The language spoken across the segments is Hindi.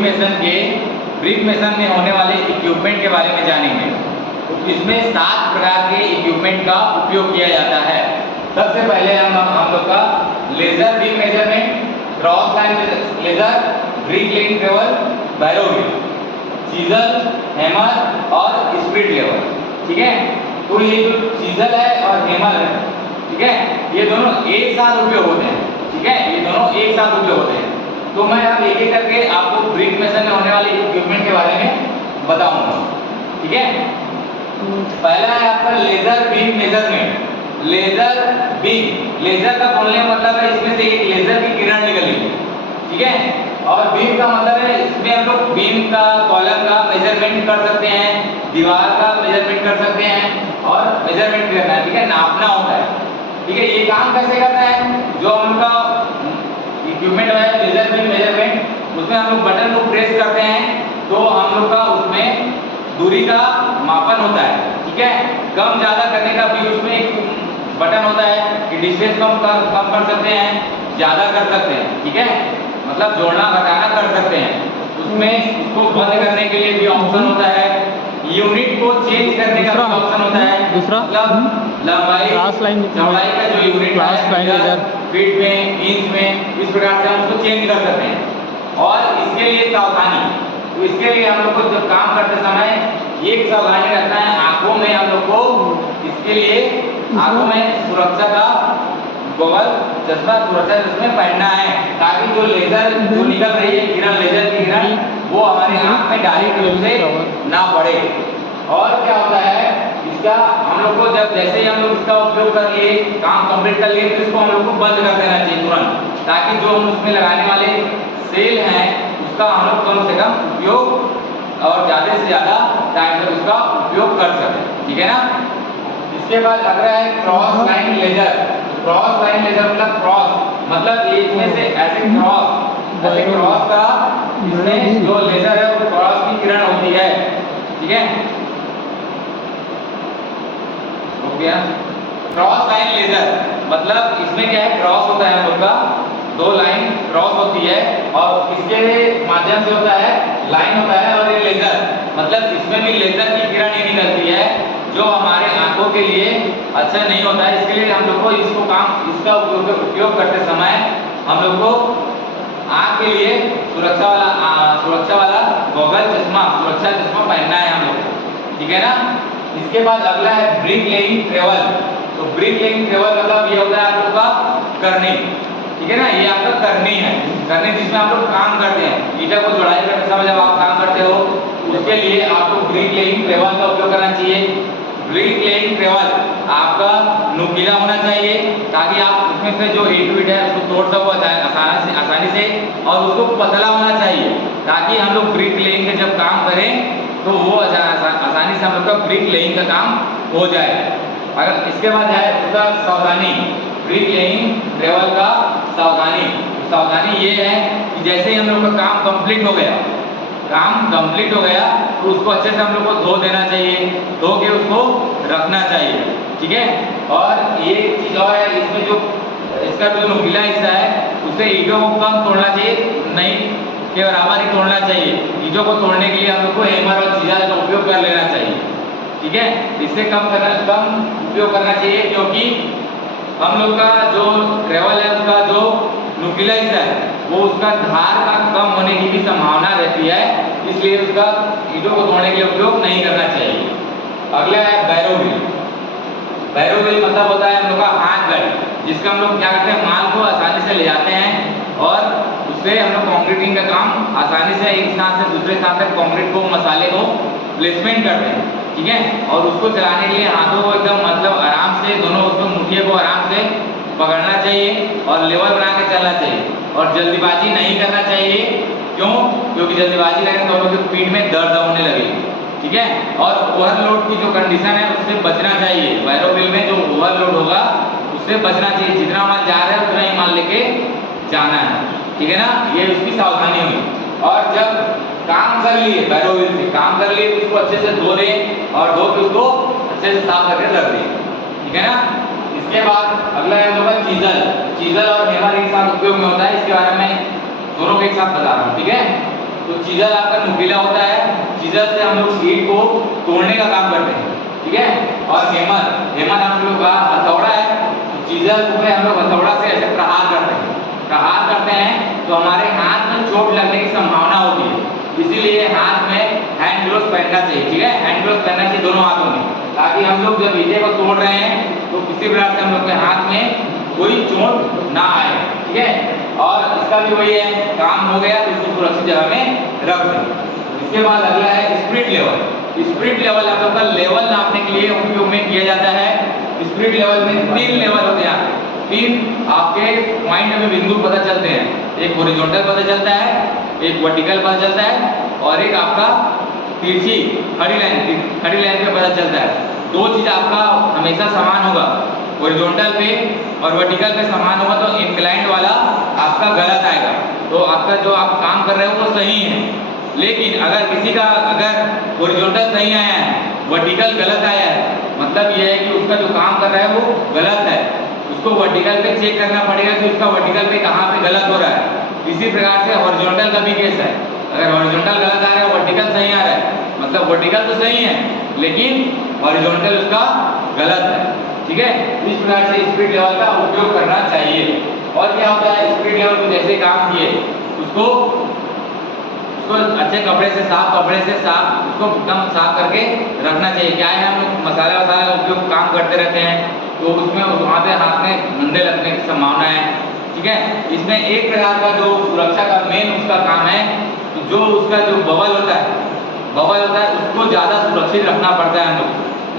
ब्रिक मेसन में होने वाले इक्विपमेंट के बारे में जानेंगे। तो इसमें 7 प्रकार के इक्विपमेंट का उपयोग किया जाता है। सबसे पहले हम लोग का laser beam measurement, cross line laser, brick laying trowel, barrow wheel, chisel, hammer और स्पीड लेवल। ठीक है, तो ये जो चीजल है और हैमर है, ठीक है, ये दोनों एक साथ उपयोग होते हैं। ठीक है, ये दोनों एक साथ उपयोग होते हैं। तो मैं अब एक एक करके आपको ब्रिक मेसन में होने वाले इक्विपमेंट के बारे में बताऊंगा। ठीक है, पहला है आपका laser beam measurement. Laser beam, laser का बोलने का मतलब है इसमें से एक लेजर की किरण निकली है। ठीक है, और बीम का मतलब है इसमें हम लोग बीम का, कॉलम का मेजरमेंट कर सकते हैं, दीवार का मेजरमेंट कर सकते हैं और मेजरमेंट करना है। ठीक है, नापना होता है। ठीक है, ये काम कैसे करता है? जो हम का इक्विपमेंट है लेजर बीम मेजरमेंट, उसमें हम लोग बटन को प्रेस करते हैं तो हम लोग का उसमें दूरी का मापन होता है। ठीक है, कम ज्यादा करने का भी उसमें एक बटन होता है कि डिस्टेंस कम कर सकते हैं, ज्यादा कर सकते हैं। ठीक है, मतलब जोड़ना घटाना कर सकते हैं। उसमें उसको बंद करने के लिए भी ऑप्शन होता है, यूनिट को चेंज करने का भी ऑप्शन होता है। दूसरा मतलब लंबाई, चौड़ाई का जो यूनिट है, फीट में, इंच में, इस प्रकार से हम उसको चेंज कर सकते हैं। और इसके लिए सावधानी, तो इसके लिए हम लोग को जब काम करते समय एक सावधानी रखना है, आंखों में हम लोग को इसके लिए आंखों में सुरक्षा का गॉगल, चश्मा, सुरक्षा चश्मे पहनना है, ताकि जो लेजर जो निकल रही है किरण, लेजर की किरण, वो हमारी आंख में डायरेक्ट रूप से ना पड़े। और क्या होता है इसका, हम लोग को जब जैसे ही हम लोग इसका उपयोग कर लिए, काम कंप्लीट कर लिए, तो इसको हम लोग को बंद कर देना चाहिए तुरंत, ताकि जो हम उसमें लगाने वाले सेल हैं उसका हम लोग कम से कम उपयोग और ज़्यादा से ज़्यादा टाइम तक उसका उपयोग कर सकें। ठीक है ना। इसके बाद अगला है cross line laser. Cross line laser मतलब क्रॉस, मतलब ये इसमें से ऐसे क्रॉस का इसमें जो लेजर है वो क्रॉस की किरण होती है। ठीक है, हो गया। क्रॉस लाइन लेजर मतलब इसमें क्या है, क्रॉस होता है हम लोग का, 2 लाइन क्रॉस होती है और इसके माध्यम से होता है लाइन होता है, और ये लेजर मतलब इसमें भी लेजर की किरण ही निकलती है, जो हमारे आंखों के लिए अच्छा नहीं होता है। इसके लिए हम लोग को इसका उपयोग करते समय हम लोग को आंख के लिए सुरक्षा वाला गॉगल, चश्मा, सुरक्षा चश्मा पहनना है हम लोग को। ठीक है ना। इसके बाद अगला है ब्रिक लेइंग ट्रेवल। तो ब्रिक लेइंग ट्रेवल मतलब ये होता है आप लोग का करनी। ठीक है ना, ये आपका करनी है, करनी जिसमें आप लोग काम करते हैं, ईटा को जोड़ाई करते समय जब आप काम करते हो, उसके लिए आपको ब्रिक लेइंग ट्रेवल का उपयोग करना चाहिए। ब्रिक लेइंग ट्रेवल आपका नुकीला होना चाहिए, ताकि आप उसमें से जो ईंट है उसको तोड़ सको आसानी से, और उसको पतला होना चाहिए, ताकि हम लोग ब्रिक लेइंग के जब काम करें तो वो आसानी से हम लोग का ब्रिक लेइंग का काम हो जाए। अगर इसके बाद है उसका सावधानी, ब्रिक लेइंग ट्रेवल का सावधानी ये है कि जैसे ही हम लोग का काम कंप्लीट हो गया, तो उसको अच्छे से हम लोग को धो देना चाहिए, धो के उसको रखना चाहिए। ठीक है, और ये चीज और है, इसमें जो इसका जो नुकीला हिस्सा है उसे ईंटों को कम तोड़ना चाहिए, नहीं के बराबर ही तोड़ना चाहिए। ईंटों को तोड़ने के लिए हम लोग को हैमर और चीज़ा का उपयोग कर लेना चाहिए। ठीक है, इससे कम उपयोग करना चाहिए, क्योंकि हम लोग का जो ट्रेवल है उसका जो नुकीला हिस्सा है वो उसका धार का कम होने की भी संभावना रहती है, इसलिए उसका ईंटों को तोड़ने के लिए उपयोग नहीं करना चाहिए। अगला है बैरो व्हील। बैरो व्हील मतलब होता है हम लोग का हाथ गाड़ी, जिसका हम लोग क्या करते हैं, माल को आसानी से ले जाते हैं और उससे हम लोग कंक्रीटिंग का काम आसानी से एक स्थान से दूसरे स्थान तक कंक्रीट को, मसाले को प्लेसमेंट करते हैं। ठीक है, और उसको चलाने के लिए हाथों को एकदम मतलब आराम से, दोनों उसको मुठिए को आराम से पकड़ना चाहिए और लेवल बना के चलना चाहिए, और जल्दीबाजी नहीं करना चाहिए। क्यों? क्योंकि जल्दीबाजी करेंगे तो हम लोग की पीठ में दर्द होने लगेगी। ठीक है, और ओवरलोड की जो कंडीशन है उससे बचना चाहिए। बैरो व्हील में जो ओवरलोड होगा उससे बचना चाहिए, जितना माल जा रहा है उतना ही माल लेके जाना है। ठीक है ना, ये उसकी सावधानी हुई। और जब काम कर लिए, बैरो व्हील से काम कर लिए, उसको अच्छे से धो दें और धो के उसको अच्छे से साफ करके रख दें। ठीक है ना। इसके बाद अगला है हम लोग का चीजल और हैमर एक साथ उपयोग में होता है, इसके बारे में दोनों के एक साथ बता रहा हूँ। ठीक है, तो चीजर आपका नुकीला होता है, चीजर से हम लोग ईंट को तोड़ने का काम करते हैं, ठीक है। और हेमर हम लोग का हथौड़ा है, तो चीजर को हम लोग हथौड़ा से ऐसे प्रहार करते हैं तो हमारे हाथ में चोट लगने की संभावना होती है, इसीलिए हाथ में हैंड ग्लोव्स पहनना चाहिए, ठीक है। हैंड ग्लोव्स पहनना चाहिए दोनों हाथों में, ताकि हम लोग जब ईंटे को तोड़ रहे हैं तो किसी प्रकार से हम लोग के हाथ में कोई चोट ना आए, ठीक है। और इसका भी वही है, काम हो गया तो इसको सुरक्षित जगह में रख दें। इसके बाद अगला है स्पिरिट लेवल। स्पिरिट लेवल हम लोग का लेवल नापने के लिए उपयोग में किया जाता है। स्पिरिट लेवल में 3 लेवल होते हैं, 3 आपके पॉइंट में बिंदु पता चलते हैं, एक हॉरिजॉन्टल पता चलता है, एक वर्टिकल पता चलता है और एक आपका तिरछी खड़ी लाइन पे पता चलता है। 2 चीज आपका हमेशा समान होगा, हॉरिजॉन्टल पे और वर्टिकल पे समान होगा तो इंक्लाइंड वाला आपका गलत आएगा, तो आपका जो आप काम कर रहे हो वो सही है। लेकिन अगर किसी का अगर हॉरिजॉन्टल सही आया है, वर्टिकल गलत आया है, मतलब यह है कि उसका जो काम कर रहा है वो गलत है, उसको वर्टिकल पे चेक करना पड़ेगा कि उसका वर्टिकल पे कहाँ पे गलत हो रहा है। इसी प्रकार से हॉरिजॉन्टल का भी केस है, अगर हॉरिजॉन्टल गलत आ रहा है, वर्टिकल सही आ रहा है, मतलब वर्टिकल तो सही है लेकिन हॉरिजॉन्टल उसका गलत है, ठीक है। इस प्रकार से स्पिरिट लेवल का उपयोग करना चाहिए। और क्या होता है, स्पिरिट लेवल को जैसे काम किए उसको अच्छे कपड़े से साफ उसको एकदम साफ करके रखना चाहिए। क्या है, हम लोग मसाला का उपयोग काम करते रहते हैं तो उसमें वहाँ पे हाथ में गंदे लगने की संभावना है, ठीक है। इसमें एक प्रकार का जो सुरक्षा का मेन उसका काम है, तो जो उसका जो बबल होता है उसको ज़्यादा सुरक्षित रखना पड़ता है हम लोग,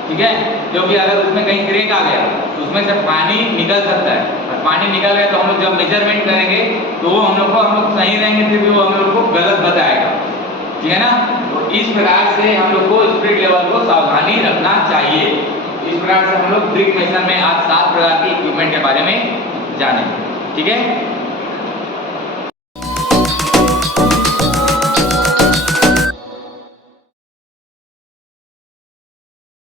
ठीक है। क्योंकि अगर उसमें कहीं क्रेक आ गया तो उसमें से पानी निकल सकता है, और पानी निकल गया तो हम लोग जब मेजरमेंट करेंगे तो वो हम लोग सही रहेंगे, फिर भी वो हम लोग को गलत बताएगा, ठीक है ना। तो इस प्रकार से हम लोग को स्पिरिट लेवल को सावधानी रखना चाहिए। इस प्रकार से हम लोग ब्रिक मेसन में आज 7 प्रकार के इक्विपमेंट के बारे में जानेंगे, ठीक है।